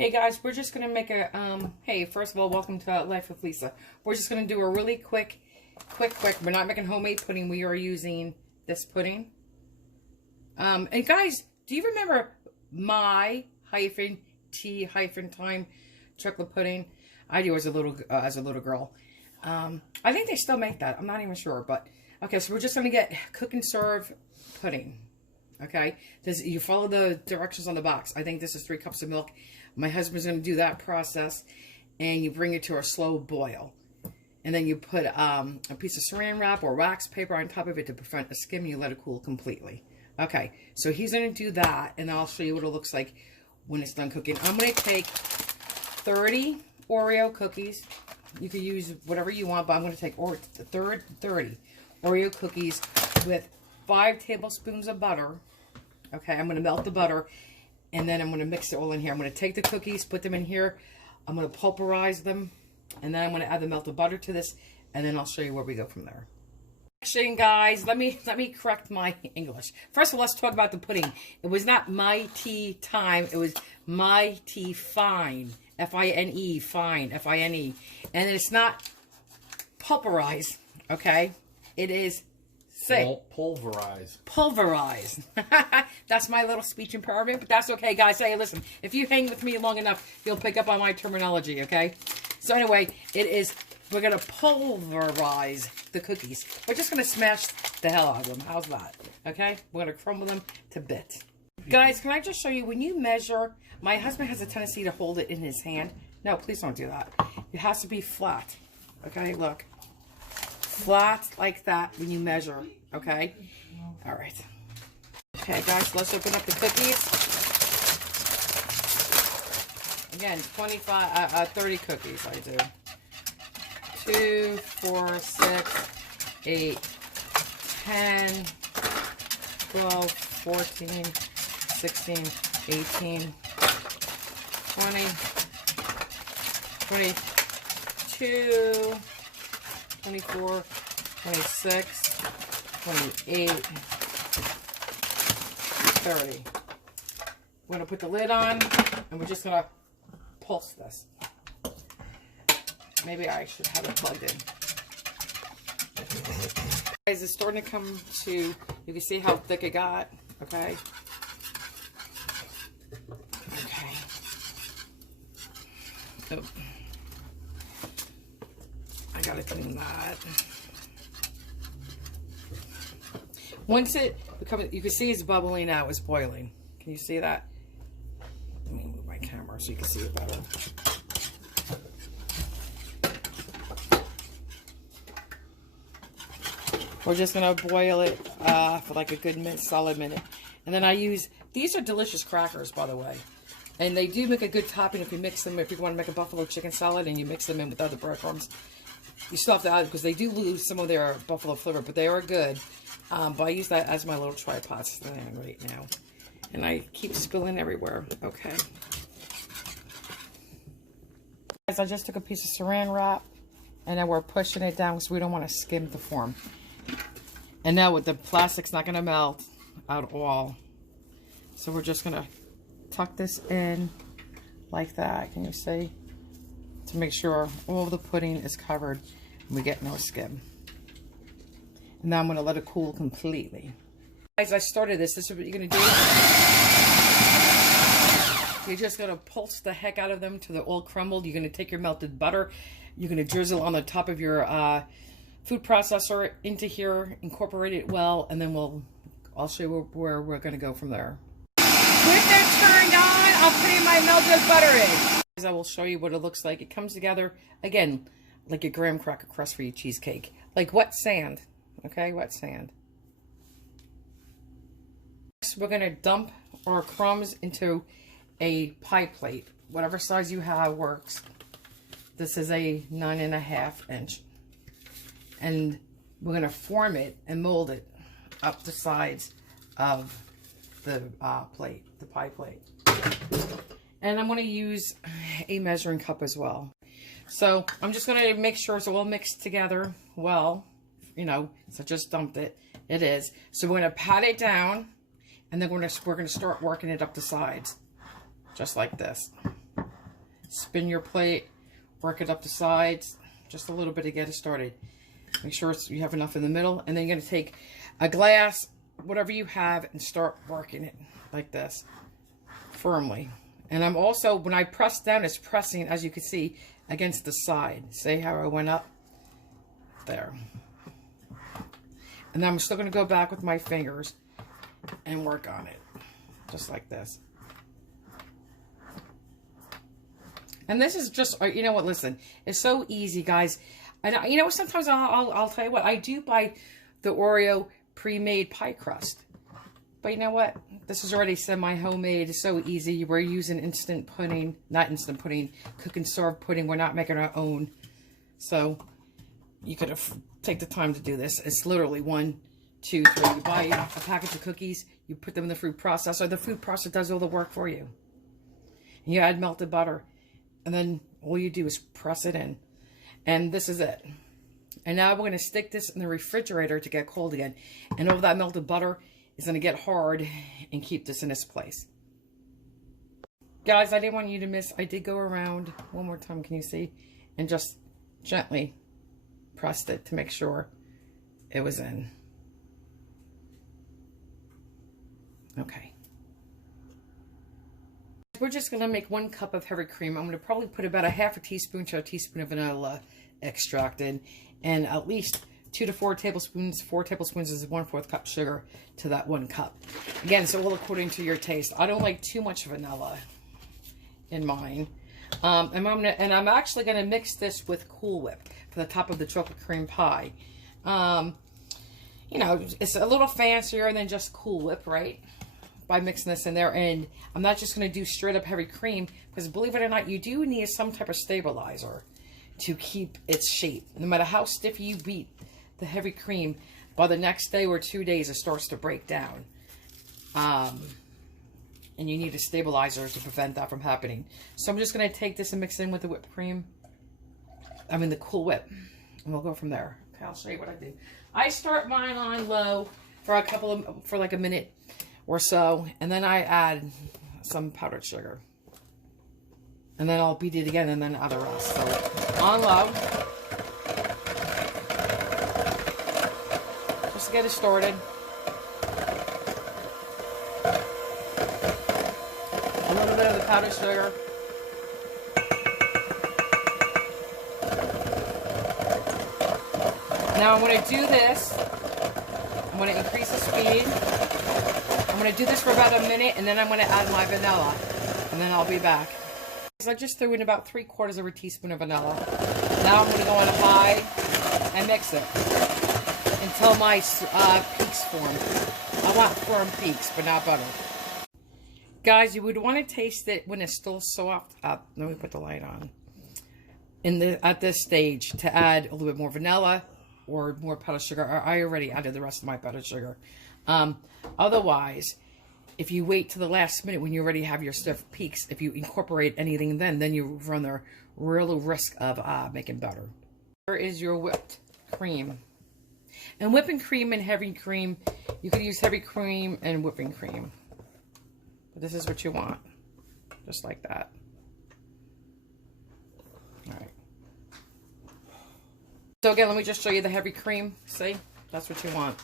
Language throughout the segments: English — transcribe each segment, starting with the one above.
Hey guys, we're just going to make a, hey, first of all, welcome to Life with Lisa. We're just going to do a really quick. We're not making homemade pudding. We are using this pudding. And guys, do you remember my tea-time chocolate pudding? I do as a little girl. I think they still make that. I'm not even sure, but okay. So we're just going to get cook and serve pudding. Okay, you follow the directions on the box. I think this is 3 cups of milk. My husband's going to do that process, and you bring it to a slow boil. And then you put a piece of saran wrap or wax paper on top of it to prevent a skim, and you let it cool completely. Okay, so he's going to do that, and I'll show you what it looks like when it's done cooking. I'm going to take 30 Oreo cookies. You can use whatever you want, but I'm going to take 30 Oreo cookies with 5 tablespoons of butter. Okay, I'm going to melt the butter, and then I'm going to mix it all in here. I'm going to take the cookies, put them in here. I'm going to pulverize them, and then I'm going to add the melted butter to this, and then I'll show you where we go from there. Actually, guys, let me correct my English. First of all, let's talk about the pudding. It was not my tea time. It was my tea fine. F-I-N-E, fine, F-I-N-E. And it's not pulverize, okay? It is pulverize. Pulverize. That's my little speech impairment, but that's okay, guys. Hey, listen, if you hang with me long enough, you'll pick up on my terminology, okay? So anyway, we're going to pulverize the cookies. We're just going to smash the hell out of them. How's that? Okay? We're going to crumble them to bits. Guys, can I just show you, when you measure, my husband has a tendency to hold it in his hand. No, please don't do that. It has to be flat. Okay, look. Flat like that when you measure, okay? All right. Okay, guys, let's open up the cookies. Again, 30 cookies I do. 2, 4, 6, 8, 10, 12, 14, 16, 18, 20, 22, 24, 26, 28, 30. We're going to put the lid on, and we're just going to pulse this. Maybe I should have it plugged in. Guys, it's starting to come to, you can see how thick it got, okay? Okay. Oh. I gotta clean that. Once it becomes, you can see it's bubbling out, it's boiling. Can you see that? Let me move my camera so you can see it better. We're just gonna boil it for like a good solid minute. And then I use, these are delicious crackers, by the way. And they do make a good topping if you mix them, if you want to make a buffalo chicken salad and you mix them in with other breadcrumbs. You still have to add, because they do lose some of their buffalo flavor, but they are good. But I use that as my little tripod stand right now. And I keep spilling everywhere. Okay. Guys, I just took a piece of saran wrap, and then we're pushing it down because we don't want to skim the form. And now with the plastic's not going to melt at all. So we're just going to tuck this in like that. Can you see? To make sure all the pudding is covered and we get no skim. And now I'm going to let it cool completely. Guys, I started this. This is what you're going to do. You're just going to pulse the heck out of them till they're all crumbled. You're going to take your melted butter. You're going to drizzle on the top of your food processor into here, incorporate it well, and then I'll show you where we're going to go from there. With that turned on, I'll put in my melted butter in. I will show you what it looks like. It comes together, again, like a graham cracker crust for your cheesecake. Like wet sand. Okay, wet sand. Next, we're going to dump our crumbs into a pie plate. Whatever size you have works. This is a 9.5 inch. And we're going to form it and mold it up the sides of the plate, the pie plate. And I'm going to use a measuring cup as well. So I'm just going to make sure it's all mixed together well. You know, so I just dumped it. It is. So we're going to pat it down, and then we're going to start working it up the sides. Just like this. spin your plate, work it up the sides, just a little bit to get it started. Make sure you have enough in the middle, and then you're going to take a glass, whatever you have, and start working it like this, firmly. And I'm also, when I press down, it's pressing, as you can see, against the side. See how I went up? There. And then I'm still going to go back with my fingers and work on it, just like this. And this is just, you know what, listen, it's so easy, guys. And you know, sometimes I'll tell you what, I do buy the Oreo pre-made pie crust. But you know what? This is already semi-homemade. It's so easy. We're using instant pudding, not instant pudding, cook and serve pudding. We're not making our own. So you could take the time to do this. It's literally 1, 2, 3. You buy a package of cookies, you put them in the food processor. The food processor does all the work for you. And you add melted butter. And then all you do is press it in. And this is it. And now we're going to stick this in the refrigerator to get cold again. And all that melted butter is going to get hard and keep this in its place. Guys, I didn't want you to miss. I did go around one more time. Can you see? And just gently pressed it to make sure it was in. Okay. We're just going to make 1 cup of heavy cream. I'm going to probably put about a half a teaspoon to a teaspoon of vanilla extract in, and at least 2 to 4 tablespoons. 4 tablespoons is 1/4 cup sugar to that 1 cup. Again, so all according to your taste. I don't like too much vanilla in mine. And I'm actually going to mix this with Cool Whip for the top of the chocolate cream pie. You know, it's a little fancier than just Cool Whip, right? By mixing this in there. And I'm not just going to do straight up heavy cream, because believe it or not, you do need some type of stabilizer to keep its shape. No matter how stiff you beat the heavy cream, by the next day or 2 days it starts to break down. And you need a stabilizer to prevent that from happening. So I'm just going to take this and mix it in with the whipped cream. I mean the Cool Whip. And we'll go from there. Okay, I'll show you what I do. I start mine on low for for like a minute or so, and then I add some powdered sugar. And then I'll beat it again and then add the rest. So on low. Just to get it started. A little bit of the powdered sugar. Now I'm going to do this. I'm going to increase the speed. I'm going to do this for about a minute, and then I'm going to add my vanilla. And then I'll be back. I just threw in about 3/4 of a teaspoon of vanilla. Now I'm going to go on high and mix it until my peaks form. I want firm peaks, but not butter. Guys, you would want to taste it when it's still soft. Let me put the light on. At this stage, to add a little bit more vanilla or more powdered sugar. I already added the rest of my powdered sugar. Otherwise, if you wait to the last minute when you already have your stuff peaks, if you incorporate anything then you run the real risk of making butter. Here is your whipped cream. And whipping cream and heavy cream, you can use heavy cream and whipping cream. But this is what you want. Just like that. Alright. So again, let me just show you the heavy cream. See? That's what you want.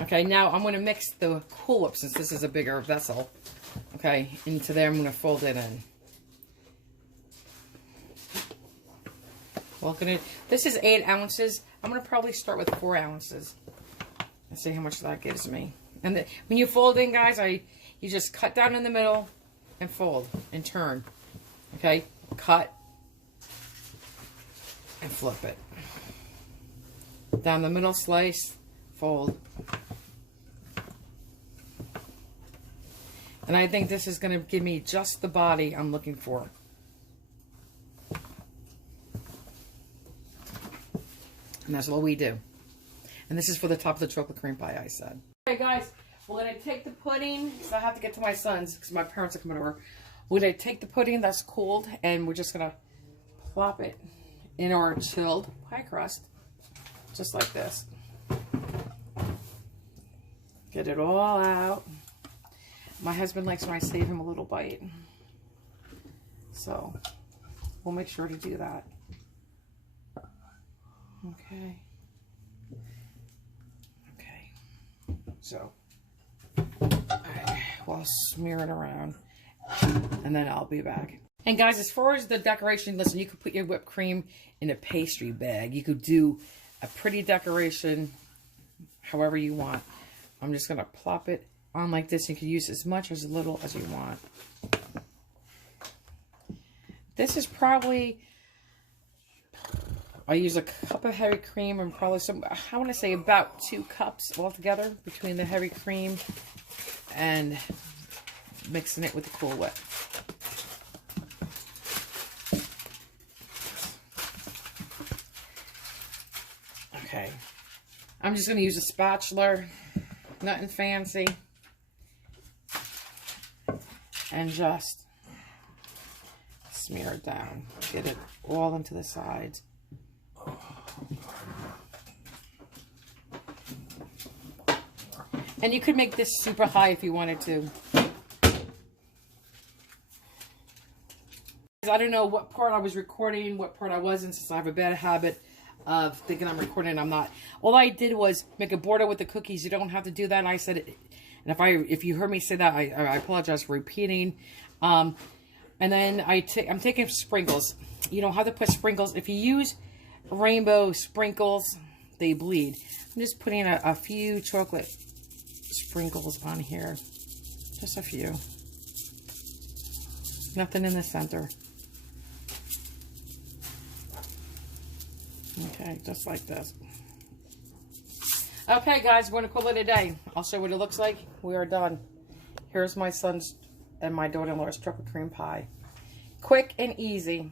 Okay, now I'm going to mix the Cool Whip, since this is a bigger vessel. Okay, into there. I'm going to fold it in. This is 8 ounces. I'm going to probably start with 4 ounces. And see how much that gives me. And when you fold in, guys, you just cut down in the middle and fold and turn. Okay, cut and flip it. Down the middle, slice, fold. And I think this is going to give me just the body I'm looking for. And that's what we do. And this is for the top of the chocolate cream pie, I said. Okay, guys, we're going to take the pudding, because I have to get to my son's, because my parents are coming over. We're going to take the pudding that's cooled, and we're just going to plop it in our chilled pie crust. Just like this. Get it all out. My husband likes when I save him a little bite. So we'll make sure to do that. Okay. Okay. So I'll smear it around, and then I'll be back. And guys, as far as the decoration, listen, you could put your whipped cream in a pastry bag. You could do a pretty decoration however you want. I'm just going to plop it on like this. You can use as much or as little as you want. This is probably, I use a cup of heavy cream and probably I want to say about 2 cups altogether between the heavy cream and mixing it with the Cool Whip. Okay, I'm just going to use a spatula, nothing fancy, and just smear it down. Get it all into the sides. And you could make this super high if you wanted to. I don't know what part I was recording, what part I wasn't, since I have a bad habit of thinking I'm recording and I'm not. All I did was make a border with the cookies. You don't have to do that. And I said it, and if you heard me say that, I apologize for repeating. And then I'm taking sprinkles. You don't have to put sprinkles. If you use rainbow sprinkles, they bleed. I'm just putting a few chocolate sprinkles on here. Just a few. Nothing in the center. Okay, just like this. Okay, guys, we're going to call it a day. I'll show you what it looks like. We are done. Here's my son's and my daughter-in-law's chocolate cream pie. Quick and easy.